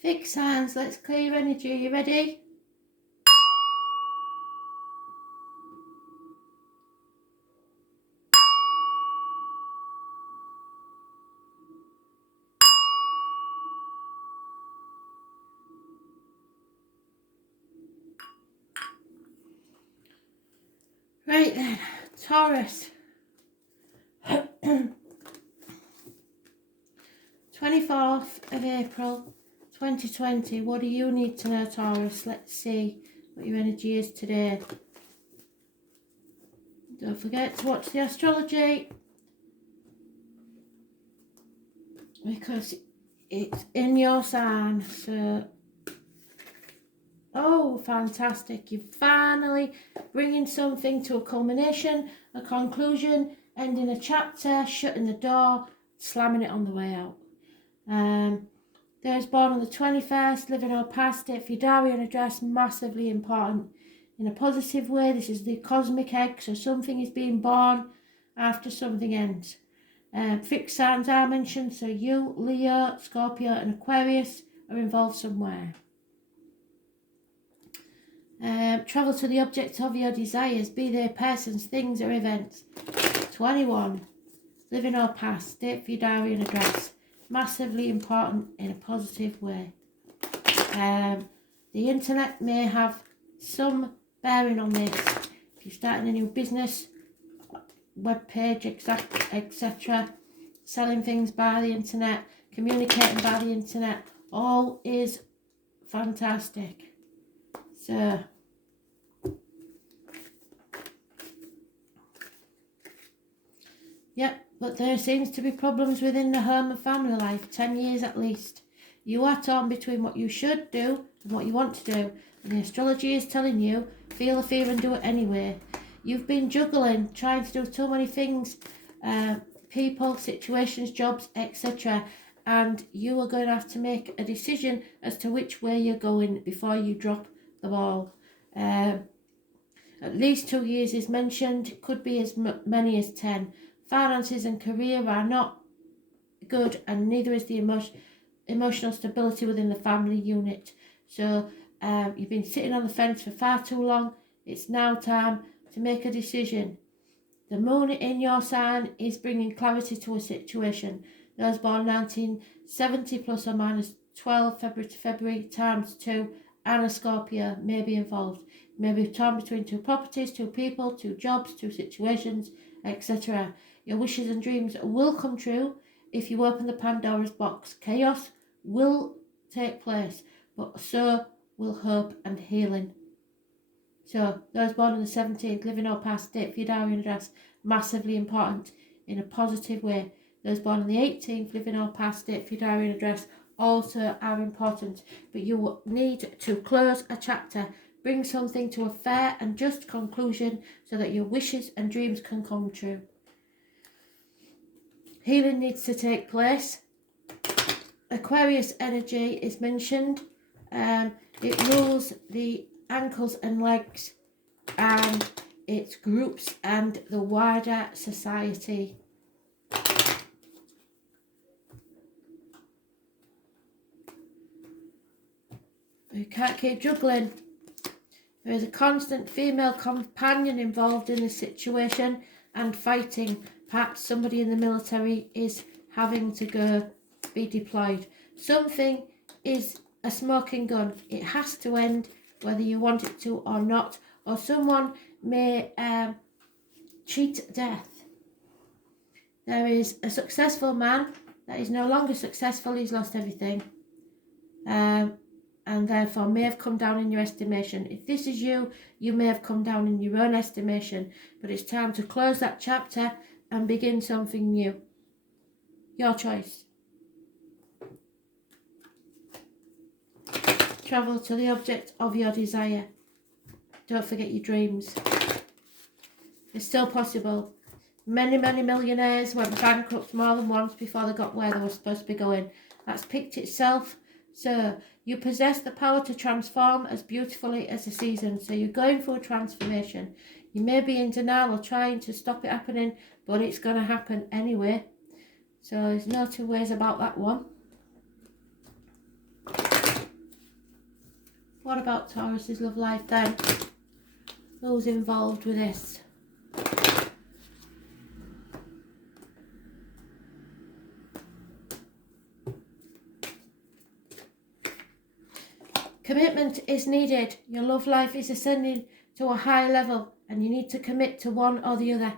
Fixed signs, let's clear your energy. Are you ready? Right then, Taurus. 24th of April 2020. What do you need to know, Taurus? Let's see what your energy is today. Don't forget to watch the astrology, because it's in your sign. So, oh, fantastic. You're finally bringing something to a culmination, a conclusion, ending a chapter, shutting the door, slamming it on the way out. Those born on the 21st, living or past, date for your diary and address, massively important. In a positive way, this is the cosmic egg, so something is being born after something ends. Fixed signs are mentioned, so you, Leo, Scorpio and Aquarius are involved somewhere. Travel to the object of your desires, be they persons, things or events. 21, living or past, date for your diary and address. Massively important in a positive way. The internet may have some bearing on this. If you're starting a new business, web page, etc., selling things by the internet, communicating by the internet, all is fantastic. So, yep, but there seems to be problems within the home and family life, 10 years at least. You are torn between what you should do and what you want to do. And the astrology is telling you, feel the fear and do it anyway. You've been juggling, trying to do too many things, people, situations, jobs, etc. And you are going to have to make a decision as to which way you're going before you drop the ball. At least 2 years is mentioned, could be as many as 10. Finances and career are not good, and neither is the emotional stability within the family unit. So you've been sitting on the fence for far too long. It's now time to make a decision. The moon in your sign is bringing clarity to a situation. Those born 1970 plus or minus 12 February to February times 2 and a Scorpio may be involved. You may be torn between two properties, two people, two jobs, two situations, etc. Your wishes and dreams will come true if you open the Pandora's box. Chaos will take place, but so will hope and healing. So, those born on the 17th, living or past, date for your diary and address, massively important in a positive way. Those born on the 18th, living or past, date for your diary and address, also are important. But you need to close a chapter, bring something to a fair and just conclusion so that your wishes and dreams can come true. Healing needs to take place. Aquarius energy is mentioned. It rules the ankles and legs, and its groups and the wider society. You can't keep juggling. There is a constant female companion involved in the situation and fighting. Perhaps somebody in the military is having to go be deployed. Something is a smoking gun. It has to end whether you want it to or not. Or someone may cheat death. There is a successful man that is no longer successful. He's lost everything. And therefore may have come down in your estimation. If this is you, you may have come down in your own estimation. But it's time to close that chapter and begin something new. Your choice. Travel to the object of your desire. Don't forget your dreams. It's still possible. Many, many millionaires went bankrupt more than once before they got where they were supposed to be going. That's picked itself. So, you possess the power to transform as beautifully as the season. So you're going through a transformation. You may be in denial or trying to stop it happening, but it's going to happen anyway. So there's no two ways about that one. What about Taurus's love life then? Who's involved with this? Commitment is needed. Your love life is ascending to a high level and you need to commit to one or the other.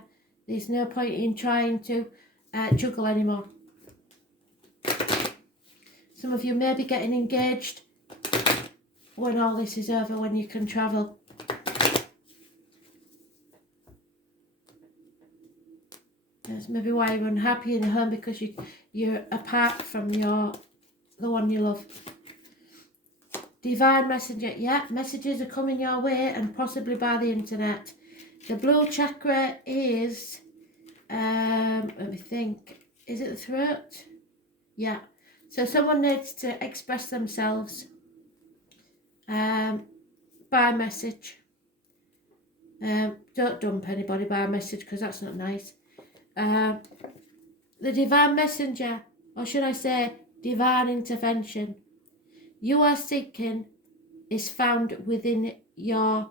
There's no point in trying to juggle anymore. Some of you may be getting engaged when all this is over, when you can travel. That's maybe why you're unhappy in a home, because you're apart from the one you love. Divine messenger, yeah, messages are coming your way and possibly by the internet. The blue chakra is, let me think, is it the throat? Yeah, so someone needs to express themselves by message. Don't dump anybody by message, because that's not nice. The divine messenger, or should I say divine intervention, you are seeking is found within your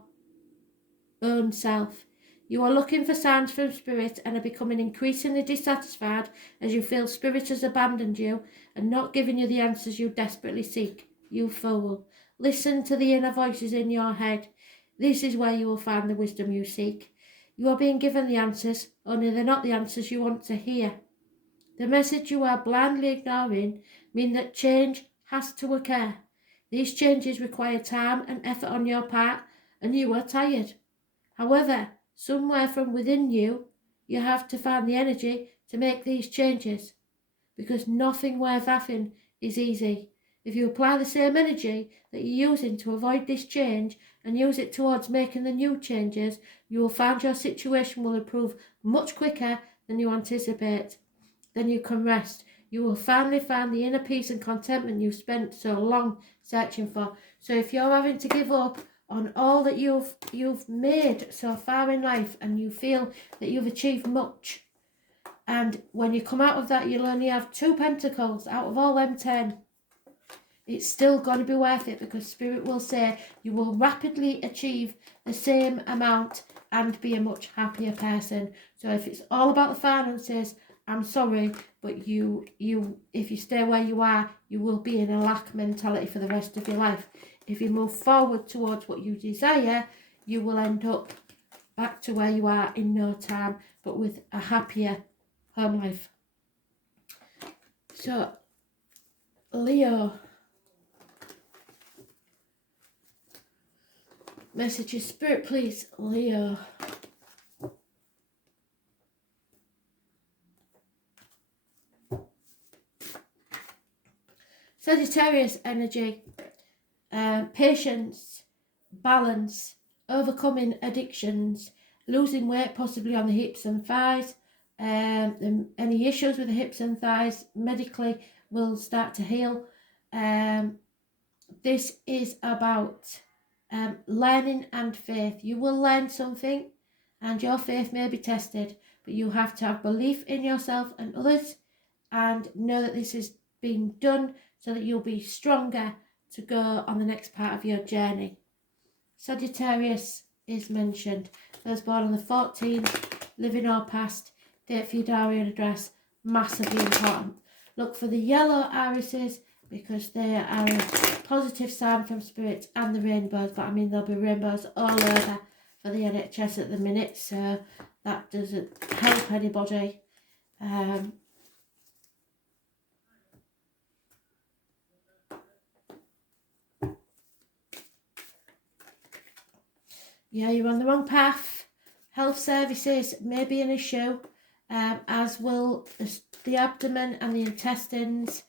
own self. You are looking for signs from spirit and are becoming increasingly dissatisfied as you feel spirit has abandoned you and not giving you the answers you desperately seek. You fool. Listen to the inner voices in your head. This is where you will find the wisdom you seek. You are being given the answers, only they're not the answers you want to hear. The message you are blindly ignoring mean that change has to occur. These changes require time and effort on your part, and you are tired. However, somewhere from within you, you have to find the energy to make these changes, because nothing worth having is easy. If you apply the same energy that you're using to avoid this change and use it towards making the new changes, you will find your situation will improve much quicker than you anticipate. Then you can rest. You will finally find the inner peace and contentment you've spent so long searching for. So if you're having to give up on all that you've made so far in life and you feel that you've achieved much, and when you come out of that you'll only have 2 pentacles out of all them 10, it's still going to be worth it, because spirit will say you will rapidly achieve the same amount and be a much happier person. So if it's all about the finances, I'm sorry, but if you stay where you are, you will be in a lack mentality for the rest of your life. If you move forward towards what you desire, you will end up back to where you are in no time, but with a happier home life. So, Leo. Messages, spirit, please, Leo. Sagittarius energy, patience, balance, overcoming addictions, losing weight possibly on the hips and thighs. Any issues with the hips and thighs medically will start to heal. This is about learning and faith. You will learn something and your faith may be tested, but you have to have belief in yourself and others and know that this is being done so that you'll be stronger to go on the next part of your journey. Sagittarius is mentioned. Those born on the 14th, living or past, date for your diary and address, massively important. Look for the yellow irises because they are a positive sign from spirit, and the rainbows, but I mean there'll be rainbows all over for the NHS at the minute, so that doesn't help anybody. Yeah, you're on the wrong path. Health services may be an issue, as will the abdomen and the intestines.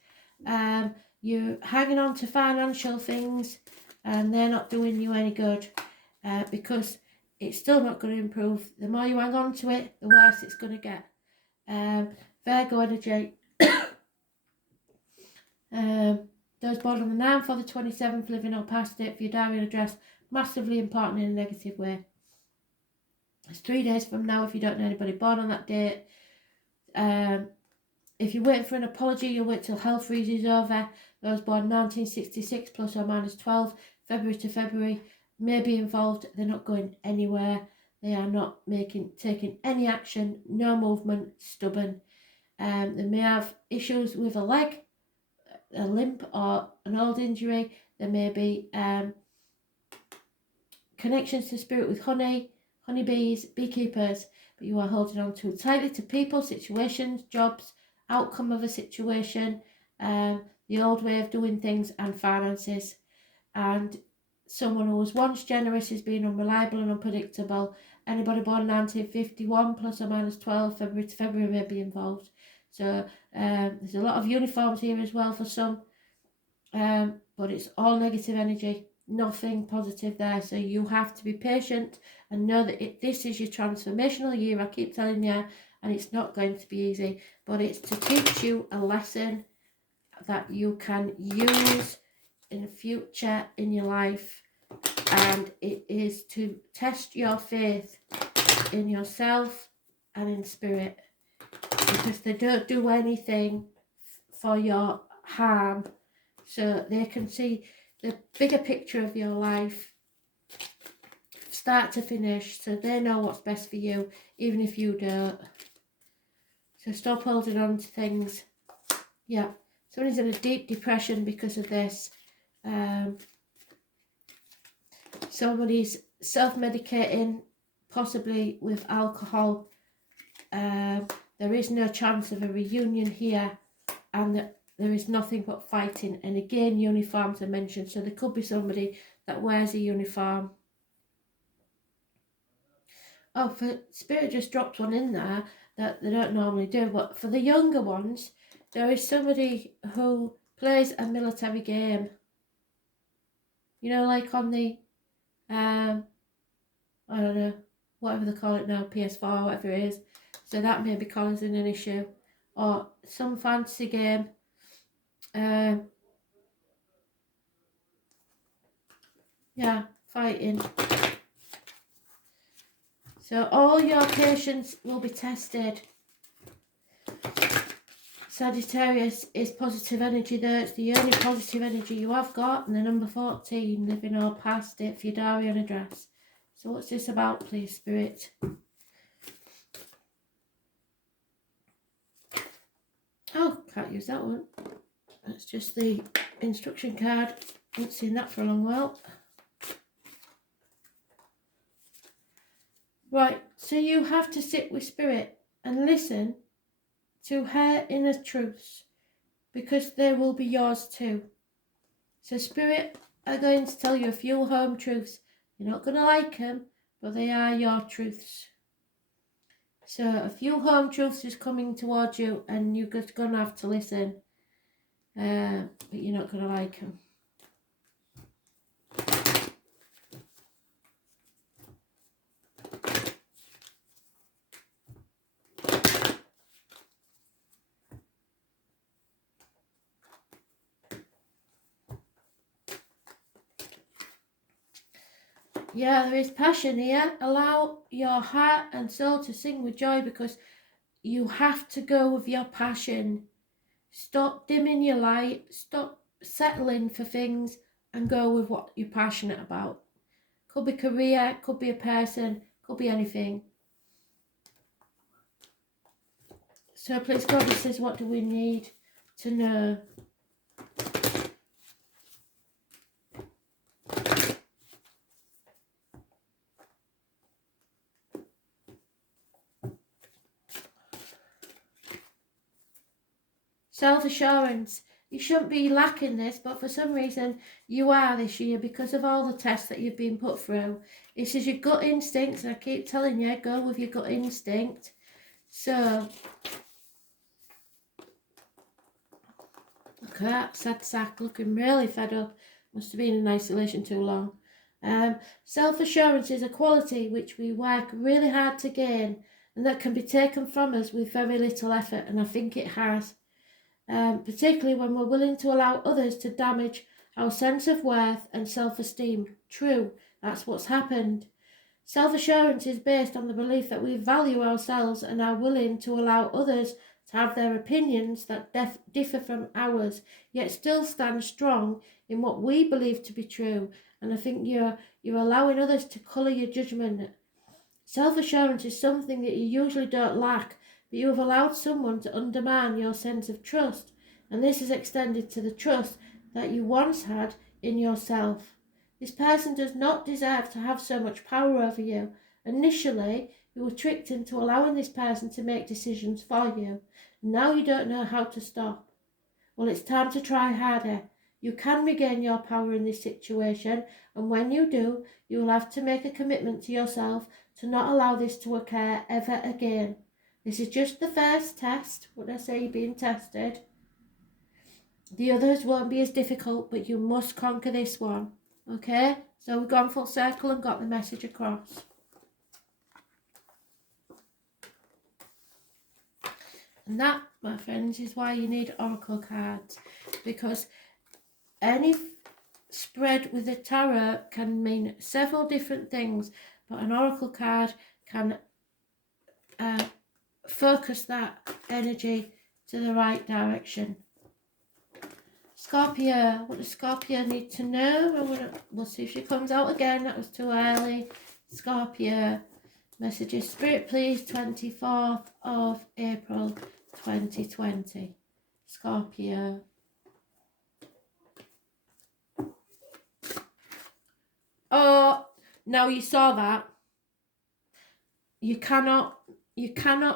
You're hanging on to financial things and they're not doing you any good, because it's still not going to improve. The more you hang on to it, the worse it's going to get. Virgo energy. Those born on the 9th or the 27th, living or past it, for your diary and address, massively important in a negative way. It's 3 days from now if you don't know anybody born on that date. If you're waiting for an apology, you'll wait till hell freezes over. Those born 1966 plus or minus 12, February to February, may be involved. They're not going anywhere. They are not taking any action, no movement, stubborn. They may have issues with a leg, a limp, or an old injury. There may be connections to spirit with honeybees, beekeepers, but you are holding on too tightly to people, situations, jobs, outcome of a situation, the old way of doing things, and finances. And someone who was once generous is being unreliable and unpredictable. Anybody born 1951 plus or minus 12, February to February, may be involved. So there's a lot of uniforms here as well for some, but it's all negative energy, nothing positive there. So you have to be patient and know that this is your transformational year. I keep telling you, and it's not going to be easy, but it's to teach you a lesson that you can use in the future in your life, and it is to test your faith in yourself and in spirit, because they don't do anything for your harm, so they can see the bigger picture of your life start to finish, so they know what's best for you even if you don't. So stop holding on to things. Yeah, somebody's in a deep depression because of this. Somebody's self-medicating, possibly with alcohol. There is no chance of a reunion here, and there is nothing but fighting. And again, uniforms are mentioned, so there could be somebody that wears a uniform. Oh, for Spirit just dropped one in there that they don't normally do, but for the younger ones, there is somebody who plays a military game. You know, like on the, I don't know, whatever they call it now, PS4, whatever it is. So that may be causing an issue. Or some fantasy game. Yeah, fighting. So all your patience will be tested. Sagittarius is positive energy there. It's the only positive energy you have got. And the number 14, living or past it, for your diary and address. So what's this about, please, Spirit? Oh, can't use that one. That's just the instruction card. Haven't seen that for a long while. Right, so you have to sit with Spirit and listen to her inner truths, because they will be yours too. So Spirit are going to tell you a few home truths. You're not going to like them, but they are your truths. So a few home truths is coming towards you, and you're just going to have to listen, but you're not going to like them. Yeah, there is passion here. Allow your heart and soul to sing with joy, because you have to go with your passion. Stop dimming your light. Stop settling for things and go with what you're passionate about. Could be career, could be a person, could be anything. So please God, this is what do we need to know. Self-assurance. You shouldn't be lacking this, but for some reason you are this year because of all the tests that you've been put through. It says your gut instincts, and I keep telling you, go with your gut instinct. So, look at that sad sack looking really fed up. Must have been in isolation too long. Self-assurance is a quality which we work really hard to gain, and that can be taken from us with very little effort, and I think it has. Particularly when we're willing to allow others to damage our sense of worth and self-esteem. True, that's what's happened. Self-assurance is based on the belief that we value ourselves and are willing to allow others to have their opinions that differ from ours, yet still stand strong in what we believe to be true. And I think you're allowing others to colour your judgment. Self-assurance is something that you usually don't lack, but you have allowed someone to undermine your sense of trust, and this is extended to the trust that you once had in yourself. This person does not deserve to have so much power over you. Initially, you were tricked into allowing this person to make decisions for you. Now you don't know how to stop. Well, it's time to try harder. You can regain your power in this situation, and when you do, you will have to make a commitment to yourself to not allow this to occur ever again. This is just the first test. When I say you're being tested, the others won't be as difficult, but you must conquer this one. Okay? So we've gone full circle and got the message across. And that, my friends, is why you need oracle cards, because any spread with the tarot can mean several different things, but an oracle card can focus that energy to the right direction. Scorpio, what does Scorpio need to know? We'll see if she comes out again. That was too early. Scorpio, messages, Spirit please, 24th of April 2020. Scorpio. Oh, now you saw that. You cannot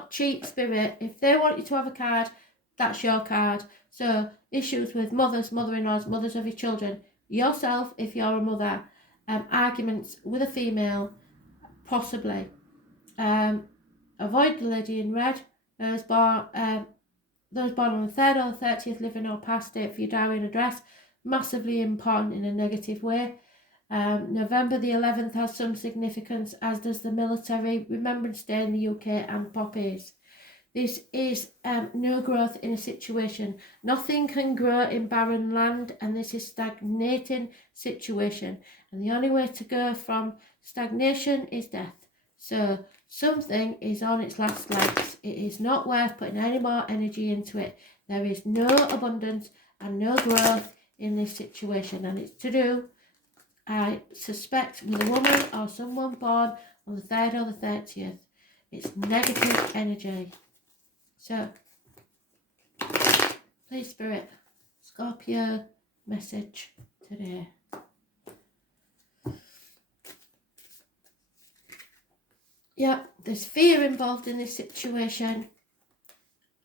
cheat, Spirit. If they want you to have a card, that's your card. So issues with mothers, mother-in-laws, mothers of your children, yourself if you're a mother, arguments with a female, possibly. Avoid the lady in red. Those born on the 3rd or the 30th, living or past date for your diary and address, massively important in a negative way. November the 11th has some significance, as does the military, Remembrance Day in the UK, and poppies. This is no growth in a situation. Nothing can grow in barren land, and this is stagnating situation. And the only way to go from stagnation is death. So something is on its last legs. It is not worth putting any more energy into it. There is no abundance and no growth in this situation, and it's to do, I suspect, with a woman or someone born on the 3rd or the 30th. It's negative energy. So, please, Spirit, Scorpio message today. Yeah, there's fear involved in this situation,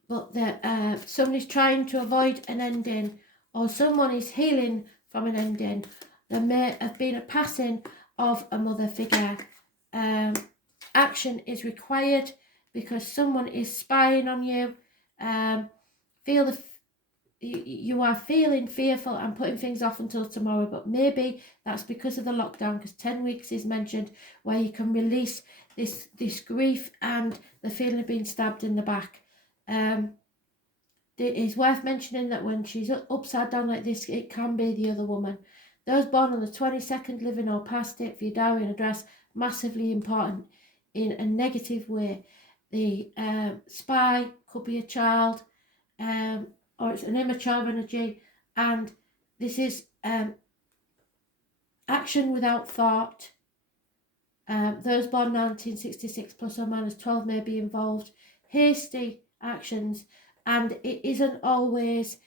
but that somebody's trying to avoid an ending, or someone is healing from an ending. There may have been a passing of a mother figure. Action is required because someone is spying on you. You are feeling fearful and putting things off until tomorrow, but maybe that's because of the lockdown, because 10 weeks is mentioned where you can release this grief and the feeling of being stabbed in the back. It is worth mentioning that when she's upside down like this, it can be the other woman. Those born on the 22nd, living or past it, for your diary and address, massively important in a negative way. The spy could be a child, or it's an immature energy, and this is action without thought. Those born 1966 plus or minus 12 may be involved. Hasty actions, and it doesn't always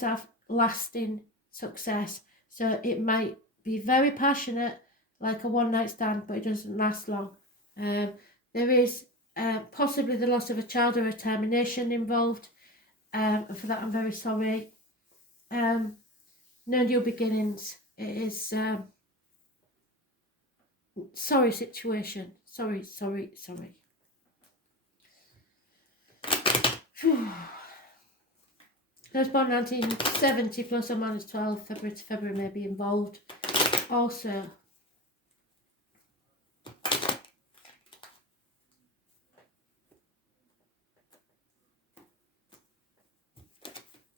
have lasting success. So it might be very passionate, like a one-night stand, but it doesn't last long. There is possibly the loss of a child or a termination involved, and for that I'm very sorry. No new beginnings. It is sorry situation. Sorry. Those born 1970 plus or minus 12, February to February may be involved also.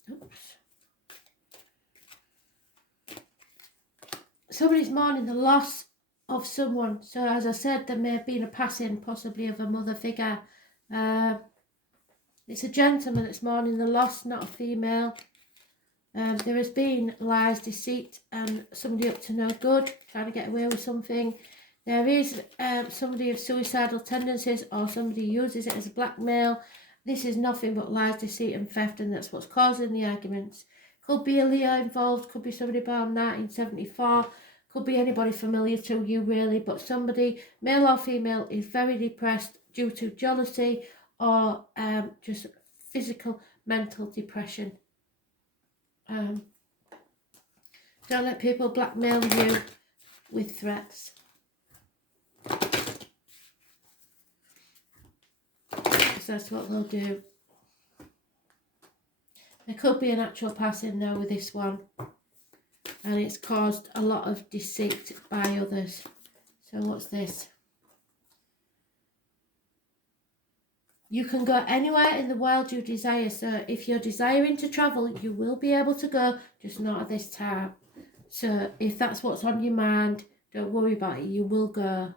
Oops. Somebody's mourning the loss of someone. So as I said, there may have been a passing, possibly of a mother figure. It's a gentleman that's mourning the loss, not a female. There has been lies, deceit, and somebody up to no good, trying to get away with something. There is somebody of suicidal tendencies, or somebody uses it as blackmail. This is nothing but lies, deceit, and theft, and that's what's causing the arguments. Could be a Leo involved, could be somebody born 1974, could be anybody familiar to you really, but somebody, male or female, is very depressed due to jealousy or just physical, mental depression. Don't let people blackmail you with threats. Because that's what they'll do. There could be an actual passing now with this one. And it's caused a lot of deceit by others. So what's this? You can go anywhere in the world you desire. So if you're desiring to travel, you will be able to go, just not at this time. So if that's what's on your mind, don't worry about it. You will go.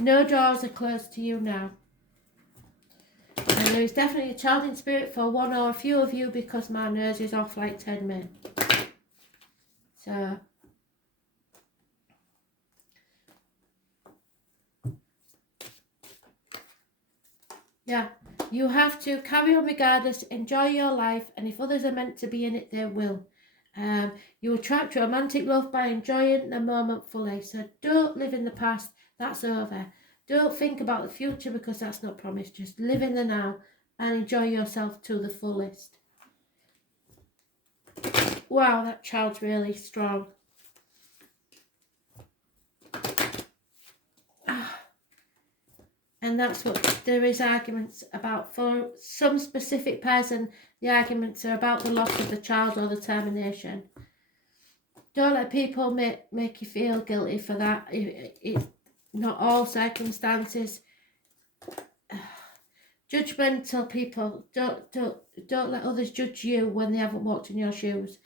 No doors are closed to you now. And there is definitely a child in spirit for one or a few of you, because my nose is off like 10 men. So yeah, you have to carry on regardless, enjoy your life, and if others are meant to be in it, they will. You attract romantic love by enjoying the moment fully. So don't live in the past, that's over. Don't think about the future, because that's not promised. Just live in the now and enjoy yourself to the fullest. Wow, that child's really strong. And that's what there is arguments about. For some specific person, the arguments are about the loss of the child or the termination. Don't let people make you feel guilty for that. It's not all circumstances. Judgmental people, don't let others judge you when they haven't walked in your shoes.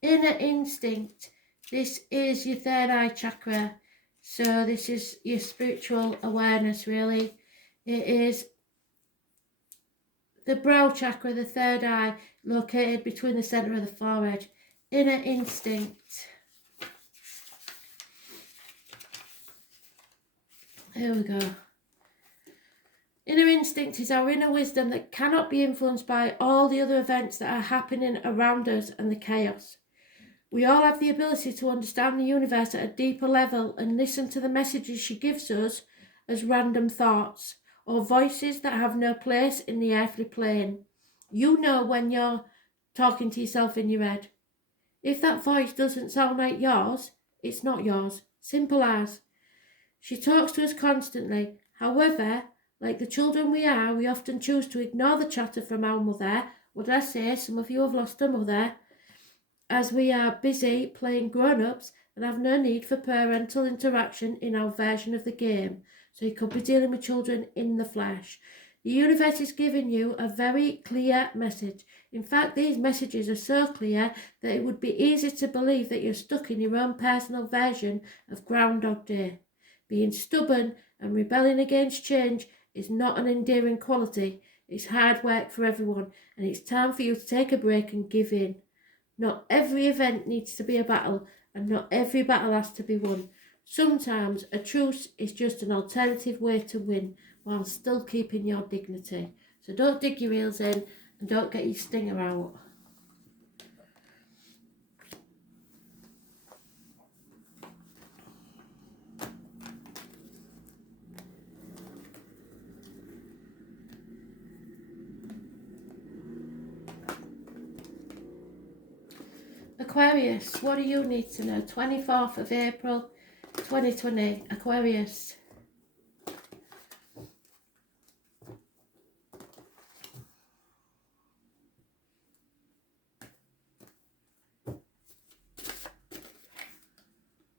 Inner instinct. This is your third eye chakra. So this is your spiritual awareness, really. It is the brow chakra, the third eye, located between the centre of the forehead. Inner instinct. There we go. Inner instinct is our inner wisdom that cannot be influenced by all the other events that are happening around us and the chaos. We all have the ability to understand the universe at a deeper level and listen to the messages she gives us as random thoughts or voices that have no place in the earthly plane. You know when you're talking to yourself in your head. If that voice doesn't sound like yours, it's not yours. Simple as. She talks to us constantly. However, like the children we are, we often choose to ignore the chatter from our mother. What did I say? Some of you have lost a mother. As we are busy playing grown-ups and have no need for parental interaction in our version of the game. So you could be dealing with children in the flesh. The universe is giving you a very clear message. In fact, these messages are so clear that it would be easy to believe that you're stuck in your own personal version of Groundhog Day. Being stubborn and rebelling against change is not an endearing quality. It's hard work for everyone, and it's time for you to take a break and give in. Not every event needs to be a battle, and not every battle has to be won. Sometimes a truce is just an alternative way to win, while still keeping your dignity. So don't dig your heels in, and don't get your stinger out. Aquarius, what do you need to know? 24th of April 2020, Aquarius.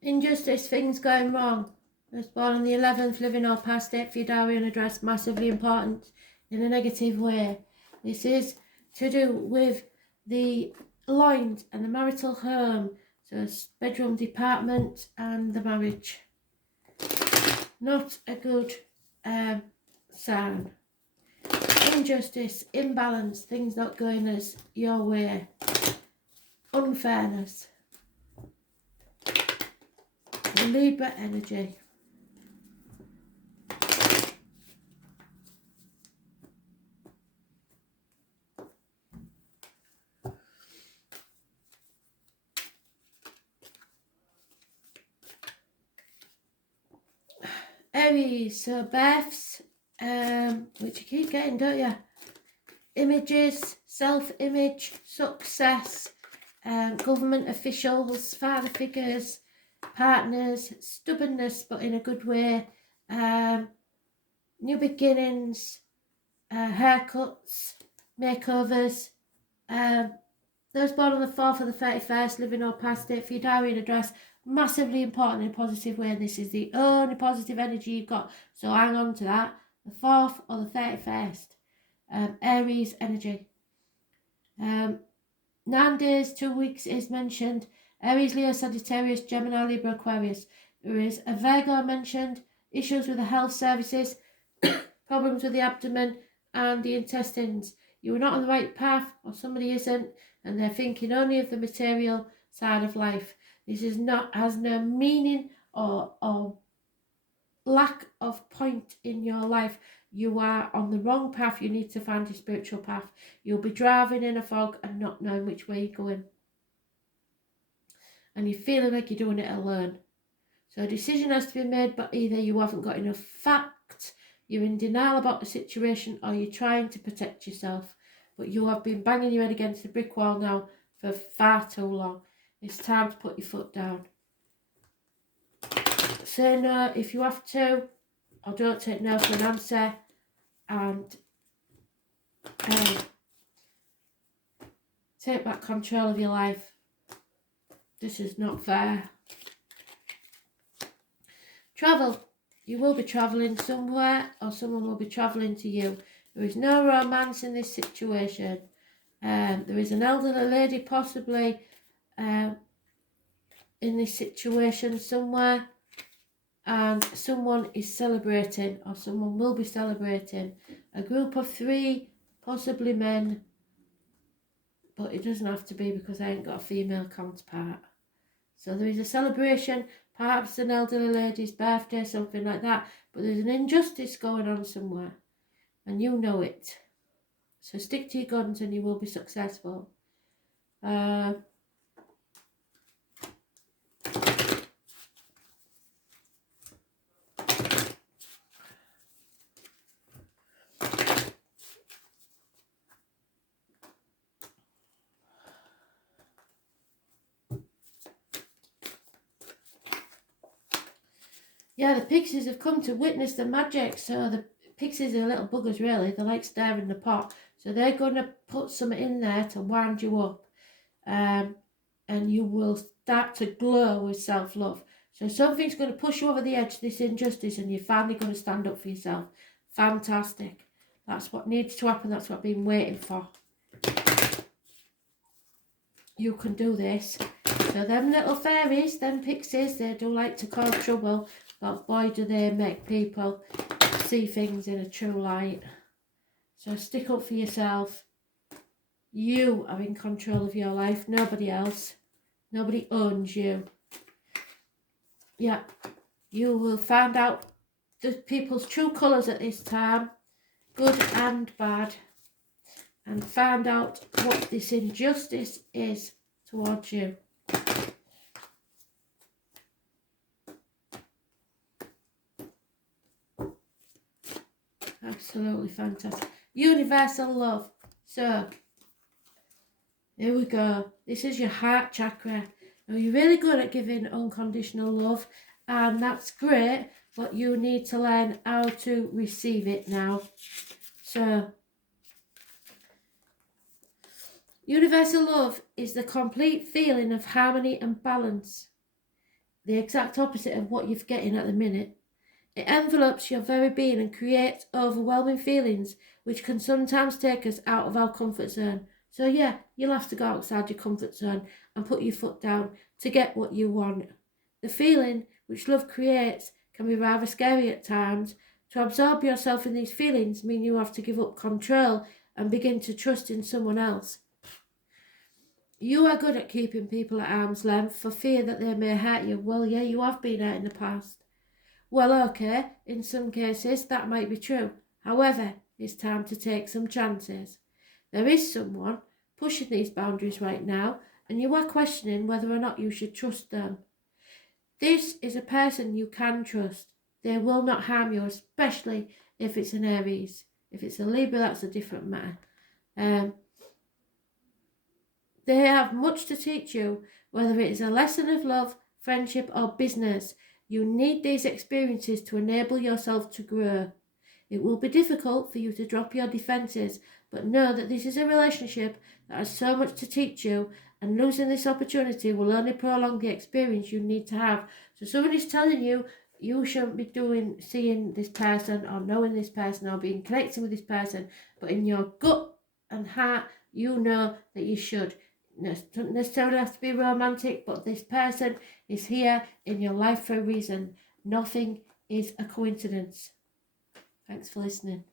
Injustice, things going wrong. I was born on the 11th, living or past date for your diary and address, massively important in a negative way. This is to do with the loins and the marital home, so bedroom, department and the marriage. Not a good sign. Injustice, imbalance, things not going as your way. Unfairness. The Libra energy. Aries, so births, which you keep getting, don't you? Images, self-image, success, government officials, father figures, partners, stubbornness but in a good way, new beginnings, haircuts, makeovers, those born on the 4th or the 31st, living or past it, for your diary and address, massively important in a positive way, and this is the only positive energy you've got, so hang on to that. The 4th or the 31st, Aries energy. 9 days, 2 weeks is mentioned. Aries, Leo, Sagittarius, Gemini, Libra, Aquarius. There is a Virgo mentioned, issues with the health services, problems with the abdomen and the intestines. You are not on the right path, or somebody isn't, and they're thinking only of the material side of life. This has no meaning or lack of point in your life. You are on the wrong path. You need to find your spiritual path. You'll be driving in a fog and not knowing which way you're going. And you're feeling like you're doing it alone. So a decision has to be made, but either you haven't got enough facts, you're in denial about the situation, or you're trying to protect yourself. But you have been banging your head against the brick wall now for far too long. It's time to put your foot down. Say no if you have to, or don't take no for an answer, and take back control of your life. This is not fair. Travel. You will be travelling somewhere, or someone will be travelling to you. There is no romance in this situation. There is an elderly lady possibly in this situation somewhere, and someone is celebrating, or someone will be celebrating. A group of 3, possibly men, but it doesn't have to be, because I ain't got a female counterpart. So there is a celebration, perhaps an elderly lady's birthday, something like that, but there's an injustice going on somewhere, and you know it. So stick to your guns and you will be successful. Yeah, the pixies have come to witness the magic. So the pixies are little buggers, really. They like stirring the pot. So they're going to put something in there to wind you up. And you will start to glow with self-love. So something's going to push you over the edge, this injustice, and you're finally going to stand up for yourself. Fantastic. That's what needs to happen. That's what I've been waiting for. You can do this. So them little fairies, them pixies, they do like to cause trouble, but boy do they make people see things in a true light. So stick up for yourself. You are in control of your life, nobody else. Nobody owns you. Yeah, you will find out the people's true colours at this time, good and bad, and find out what this injustice is towards you. Absolutely fantastic. Universal love. So, here we go. This is your heart chakra. Now, you're really good at giving unconditional love, and that's great, but you need to learn how to receive it now. So, universal love is the complete feeling of harmony and balance. The exact opposite of what you're getting at the minute. It envelopes your very being and creates overwhelming feelings, which can sometimes take us out of our comfort zone. So yeah, you'll have to go outside your comfort zone and put your foot down to get what you want. The feeling which love creates can be rather scary at times. To absorb yourself in these feelings mean you have to give up control and begin to trust in someone else. You are good at keeping people at arm's length for fear that they may hurt you. Well, yeah, you have been hurt in the past. Well, okay, in some cases that might be true. However, it's time to take some chances. There is someone pushing these boundaries right now, and you are questioning whether or not you should trust them. This is a person you can trust. They will not harm you, especially if it's an Aries. If it's a Libra, that's a different matter. They have much to teach you, whether it is a lesson of love, friendship, or business. You need these experiences to enable yourself to grow. It will be difficult for you to drop your defences, but know that this is a relationship that has so much to teach you, and losing this opportunity will only prolong the experience you need to have. So someone is telling you you shouldn't be seeing this person or knowing this person or being connected with this person, but in your gut and heart, you know that you should. It doesn't necessarily have to be romantic, but this person is here in your life for a reason. Nothing is a coincidence. Thanks for listening.